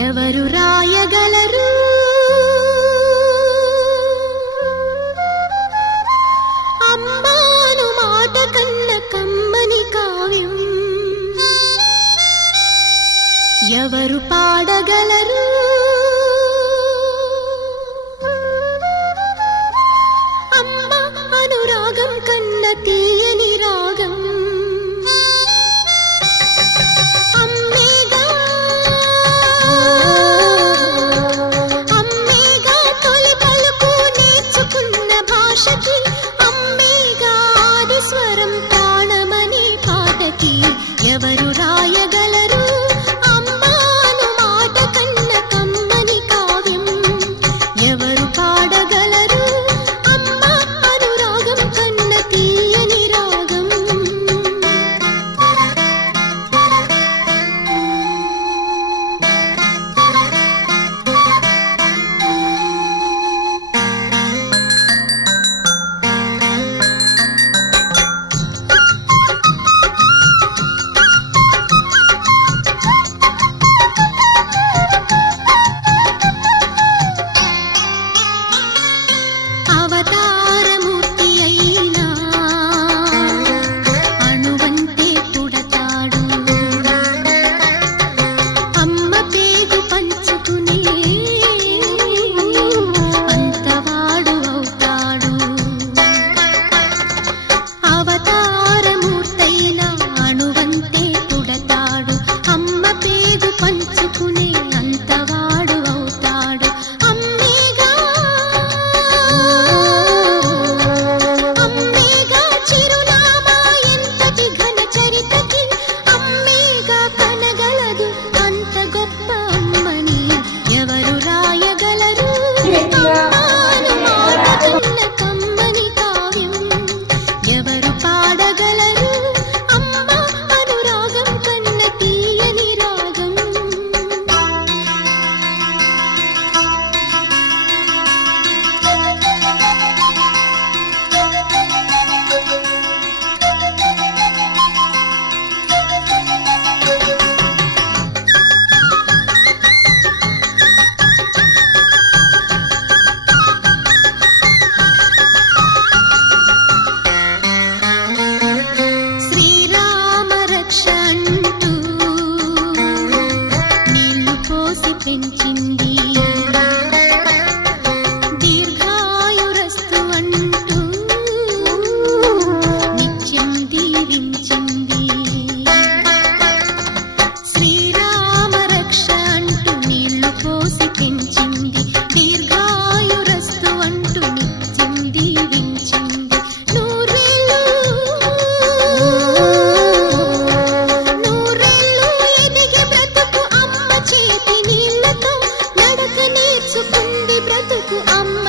ఎవరు రాయగలరు అమ్మాను మాట కన్న కమ్మని కావ్యం ఎవరు పాడగలరు అమ్మ అనురాగం కన్న తీయని రాగం అమ్మేగా తొలి పలుకు నేర్చుకున్న భాషకి అమ్మేగా ఆది స్వరం ప్రాణమనే పాటకి ఎవరు రాయగలరు అమ్మాను మాట కన్న కమ్మని కావ్యం ఎవరు పాడగలరు అమ్మ అనురాగం కన్న తీయని రాగం అవతారమూర్తి అయినా అణువంటే పుడతాడు అమ్మ పేగు పంచుకునే అంతవాడు అవుతాడు అవతారమూర్తైనా అణువంటే పుడతాడు అమ్మ పేగు పంచుకునే అంతవాడు అవుతాడు అమ్మేగా చిరునామా ఎంతటి ఘన చరితకి అమ్మేగా కనగలదు అంత గొప్ప అమ్మని ఎవరు రాయగలరు అమ్మాను మాట కన్న కమ్మని కావ్యం ఎవరు పాడగలరు అమ్మ అనురాగం కన్న తీయని రాగం శ్రీరామ రక్ష అంటూ నీళ్లు పోసి పెంచింది దీర్ఘాయురస్తు అంటూ నిత్యం దీవించింది శ్రీరామ రక్ష అంటూ నీళ్లు పోసి పెంచింది దీర్ఘాయురస్తు అంటూ నిత్యం దీవించింది నూరేళ్ళు ఎదిగే బ్రతుకు అమ్మ చేతి నీళ్లతో నడక నేర్చుకుంది బ్రతుకు అమ్మ